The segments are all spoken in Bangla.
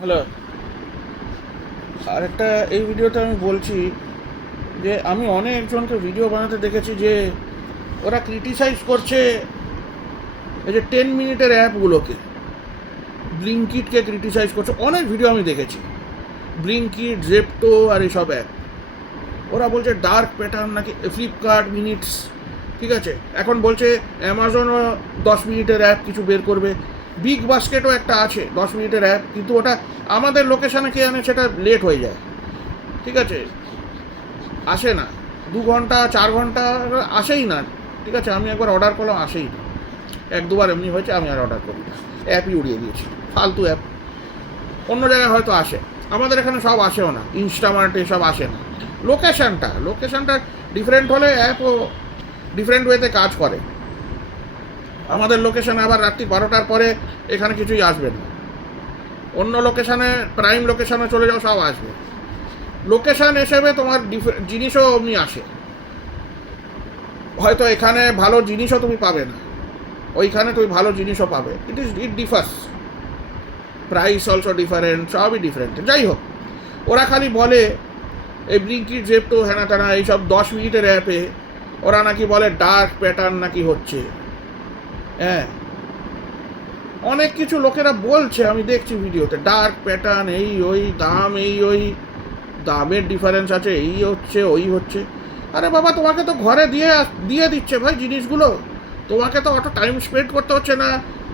হ্যালো। আরেকটা এই ভিডিওতে আমি বলছি যে আমি অনেকজনকে ভিডিও বানাতে দেখেছি যে ওরা ক্রিটিসাইজ করছে এই যে 10 মিনিটের অ্যাপগুলোকে, ব্লিঙ্কিটকে ক্রিটিসাইজ করছে। অনেক ভিডিও আমি দেখেছি, ব্লিঙ্কিট, জেপ্টো আর এইসব অ্যাপ। ওরা বলছে ডার্ক প্যাটার্ন নাকি, ফ্লিপকার্ট মিনিটস, ঠিক আছে, এখন বলছে অ্যামাজনও 10 মিনিটের অ্যাপ কিছু বের করবে, বিগ বাস্কেটও একটা আছে 10 মিনিটের অ্যাপ, কিন্তু ওটা আমাদের লোকেশানে কে আনে সেটা লেট হয়ে যায়, ঠিক আছে, আসে না, 2 ঘন্টা 4 ঘন্টা আসেই না, ঠিক আছে। আমি একবার অর্ডার করলাম, আসেই না, 1-2বার এমনি হয়েছে, আমি আর অর্ডার করি না, অ্যাপই উড়িয়ে দিয়েছি, ফালতু অ্যাপ। অন্য জায়গায় হয়তো আসে, আমাদের এখানে সব আসেও না, ইনস্টামার্টে সব আসে না। লোকেশানটা ডিফারেন্ট হলে অ্যাপও ডিফারেন্ট ওয়েতে কাজ করে। আমাদের লোকেশানে আবার রাত্রি 12টার পরে এখানে কিছুই আসবে না, অন্য লোকেশানে, প্রাইম লোকেশানে চলে যাও, সব আসবে। লোকেশান হিসেবে তোমার জিনিসও অমনি আসে, হয়তো এখানে ভালো জিনিসও তুমি পাবে না, ওইখানে তুমি ভালো জিনিসও পাবে। ইট ডিফার্স, প্রাইস অলসো ডিফারেন্ট, সবই ডিফারেন্ট। যাই হোক, ওরা খালি বলে এই ব্লিঙ্কিট, জেপ্টো, হ্যানা ত্যানা এইসব 10 মিনিটের অ্যাপে ওরা নাকি বলে ডার্ক প্যাটার্ন নাকি হচ্ছে। হ্যাঁ, অনেক কিছু লোকেরা বলছে, আমি দেখছি ভিডিওতে, ডার্ক প্যাটার্ন, এই ওই দাম, এই ওই দামের ডিফারেন্স আছে, এই হচ্ছে ওই হচ্ছে। আরে বাবা, তোমাকে তো ঘরে দিয়ে দিচ্ছে ভাই জিনিসগুলো, তোমাকে তো অত টাইম স্পেন্ড করতে হচ্ছে না,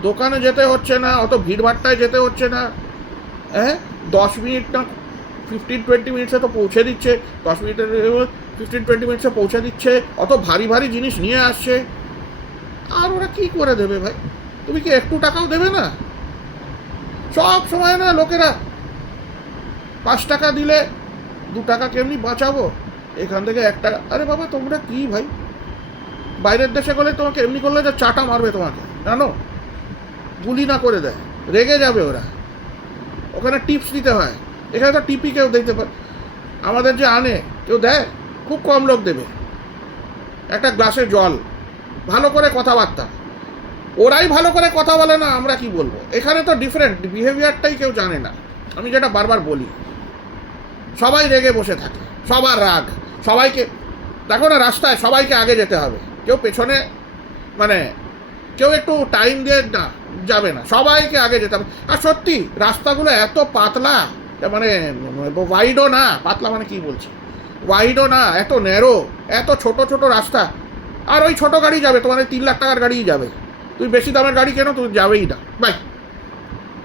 দোকানে যেতে হচ্ছে না, অত ভিড়ভাট্টায় যেতে হচ্ছে না। হ্যাঁ, 10 মিনিট না 15-20 মিনিটসে তো পৌঁছে দিচ্ছে, 10 মিনিটের 15-20 মিনিটসে পৌঁছে দিচ্ছে, অত ভারী ভারী জিনিস নিয়ে আসছে। আর ওরা কী করে দেবে ভাই? তুমি কি একটু টাকাও দেবে না? সব সময় না লোকেরা 5 টাকা দিলে 2 টাকা কেমনি বাঁচাবো, এখান থেকে 1 টাকা। আরে বাবা, তোমরা কি ভাই, বাইরের দেশে গেলে তোমাকে এমনি করলে যে চাটা মারবে তোমাকে, জানো, গুলি না করে দেয়, রেগে যাবে ওরা। ওখানে টিপস দিতে হয়, এখানে তো টিপই কেউ দিতে পারে, আমাদের যে আনে কেউ দেয়, খুব কম লোক দেবে একটা গ্লাসে জল। ভালো করে কথাবার্তা, ওরাই ভালো করে কথা বলে না, আমরা কি বলবো? এখানে তো ডিফারেন্ট বিহেভিয়ারটাই কেউ জানে না। আমি যেটা বারবার বলি, সবাই রেগে বসে থাকে, সবার রাগ, সবাইকে দেখো না রাস্তায়, সবাইকে আগে যেতে হবে, কেউ পেছনে, মানে কেউ একটু টাইম দিয়ে না যাবে না, সবাইকে আগে যেতে হবে। আর সত্যি রাস্তাগুলো এত পাতলা, মানে ওয়াইডও না, পাতলা মানে কি বলছি, ওয়াইডও না, এত ন্যারো, এত ছোট ছোট রাস্তা। আর ওই ছোট গাড়ি যাবে, তোমার 3 লাখ টাকার গাড়িই যাবে, তুই বেশি দামের গাড়ি কেন, তুই যাবেই না, বাই।